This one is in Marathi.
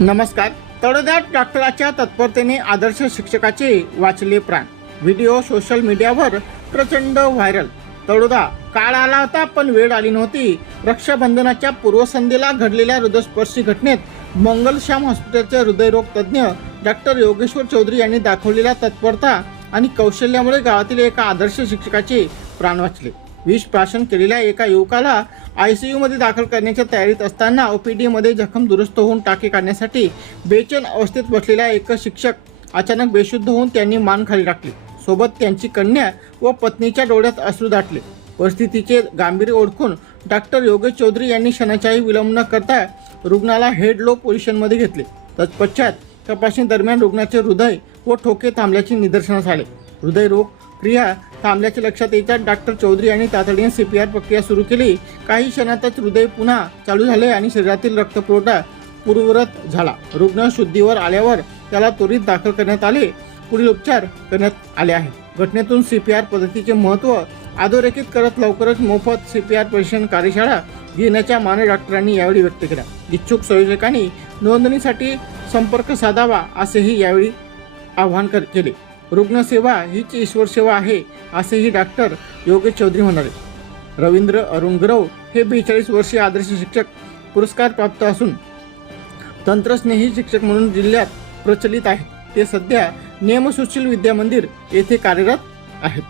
नमस्कार. तळोद्यात डॉक्टराच्या तत्परतेने आदर्श शिक्षकाचे वाचले प्राण. व्हिडिओ सोशल मीडियावर प्रचंड व्हायरल. तळोदा काळ आला होता पण वेळ आली नव्हती. रक्षाबंधनाच्या पूर्वसंध्येला घडलेल्या हृदयस्पर्शी घटनेत मंगलश्याम हॉस्पिटलचे हृदयरोग तज्ज्ञ डॉक्टर योगेश्वर चौधरी यांनी दाखवलेल्या तत्परता आणि कौशल्यामुळे गावातील एका आदर्श शिक्षकाचे प्राण वाचले. विष प्राशन केलेल्या एका युवकाला आयसीयूमध्ये दाखल करण्याच्या तयारीत असताना ओ पी डीमध्ये जखम दुरुस्त होऊन टाके काढण्यासाठी बेचैन अवस्थेत बसलेला एक शिक्षक अचानक बेशुद्ध होऊन त्यांनी मान खाली टाकली. सोबत त्यांची कन्या व पत्नीच्या डोळ्यात अश्रू दाटले. परिस्थितीचे गांभीर्य ओळखून डॉक्टर योगेश चौधरी यांनी क्षणाचाही विलंब न करता रुग्णाला हेड लो पोझिशनमध्ये घेतले. तत्पश्चात तपासणी दरम्यान रुग्णाचे हृदय व ठोके थांबल्याचे निदर्शनास आले. हृदयरोग क्रिया थांबल्याचे लक्षात येतात डॉक्टर चौधरी यांनी तातडीने सी पी आर प्रक्रिया सुरू केली. काही क्षणातच हृदय पुन्हा चालू झाले आणि शरीरातील रक्तपुरवठा पूर्ववत झाला. रुग्ण शुद्धीवर आल्यावर त्याला त्वरित दाखल करण्यात आले. पुढील उपचार करण्यात आले आहेत. घटनेतून सी पी आर पद्धतीचे महत्त्व अधोरेखित करत लवकरच मोफत सी पी आर प्रशिक्षण कार्यशाळा घेण्याच्या माने डॉक्टरांनी यावेळी व्यक्त केला इच्छुक संयोजकांनी नोंदणीसाठी संपर्क साधावा असेही यावेळी आवाहन कर- केले. रुग्णसेवा हीच ईश्वर सेवा आहे असेही डॉक्टर योगेश चौधरी म्हणाले. रवींद्र अरुण गरव हे बेचाळीस वर्षीय आदर्श शिक्षक पुरस्कार प्राप्त असून तंत्रस्नेही शिक्षक म्हणून जिल्ह्यात प्रचलित आहेत. ते सध्या नियमसुशील विद्या मंदिर येथे कार्यरत आहेत.